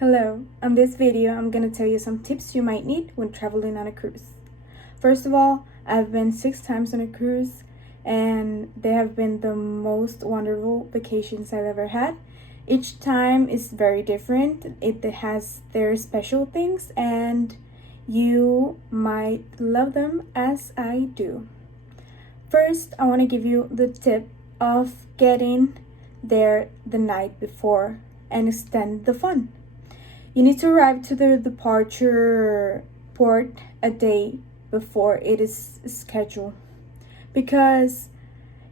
Hello, on this video I'm going to tell you some tips you might need when traveling on a cruise. First of all, I've been 6 times on a cruise and they have been the most wonderful vacations I've ever had. Each time is very different. It has their special things and you might love them as I do. First, I want to give you the tip of getting there the night before and extend the fun. You need to arrive to the departure port a day before it is scheduled because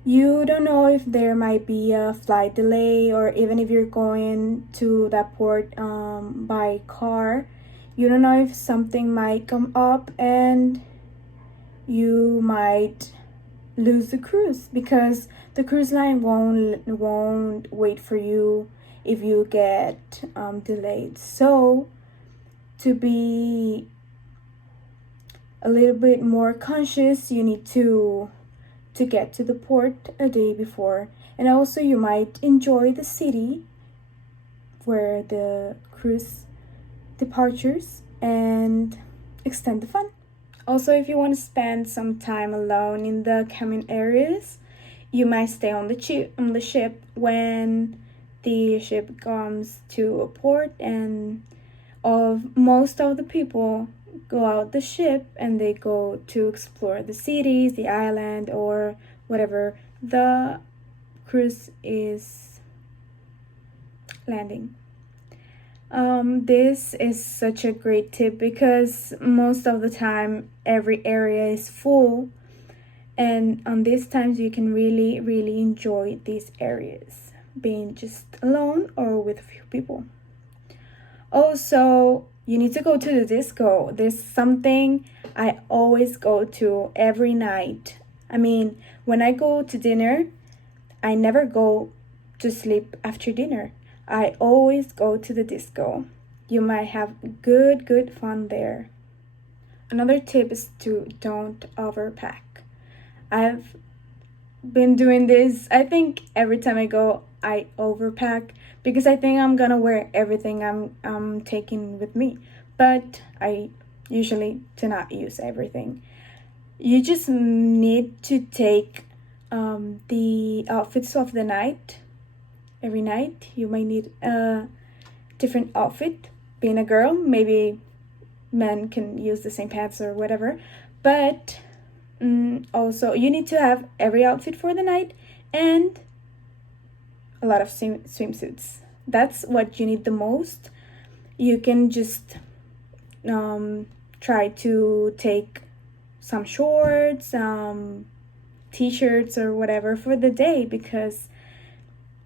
you don't know if there might be a flight delay, or even if you're going to that port by car, you don't know if something might come up and you might lose the cruise because the cruise line won't wait for you if you get delayed. So to be a little bit more conscious, you need to get to the port a day before. And also you might enjoy the city where the cruise departures and extend the fun. Also, if you want to spend some time alone in the cabin areas, you might stay on the ship when the ship comes to a port, and most of the people go out the ship and they go to explore the cities, the island, or whatever the cruise is landing. This is such a great tip because most of the time every area is full, and on these times you can really enjoy these areas, being just alone or with a few people. Also, you need to go to the disco. There's something I always go to every night. I mean, when I go to dinner, I never go to sleep after dinner. I always go to the disco. You might have good fun there. Another tip is to don't overpack. I've been doing this. I think every time I go, I overpack because I think I'm gonna wear everything I'm taking with me. But I usually do not use everything. You just need to take the outfits of the night. Every night you might need a different outfit. Being a girl, maybe men can use the same pants or whatever, but also you need to have every outfit for the night and a lot of swimsuits. That's what you need the most. You can just try to take some shorts, t-shirts or whatever for the day, because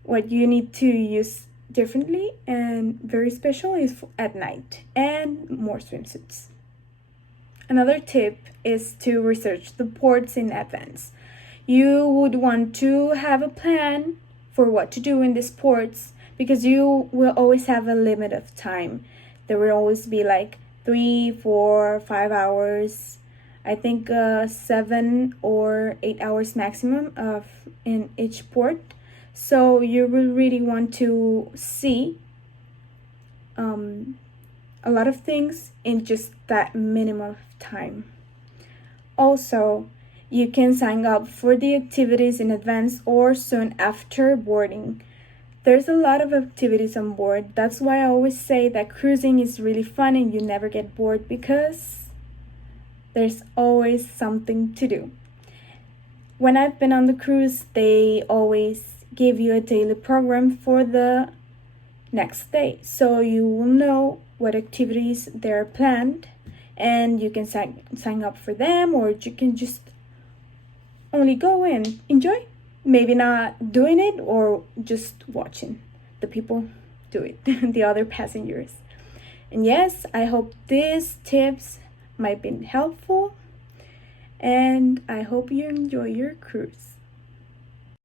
what you need to use differently and very special is at night, and more swimsuits. Another tip is to research the ports in advance. You would want to have a plan for what to do in these ports because you will always have a limit of time. There will always be like 3, 4, 5 hours. I think 7 or 8 hours maximum of in each port. So you will really want to see a lot of things in just that minimum of time. Also, you can sign up for the activities in advance or soon after boarding. There's a lot of activities on board. That's why I always say that cruising is really fun and you never get bored because there's always something to do. When I've been on the cruise, they always give you a daily program for the next day, so you will know what activities they're planned and you can sign up for them, or you can just only go and enjoy, maybe not doing it or just watching the people do it the other passengers. And yes, I hope these tips might be helpful and I hope you enjoy your cruise.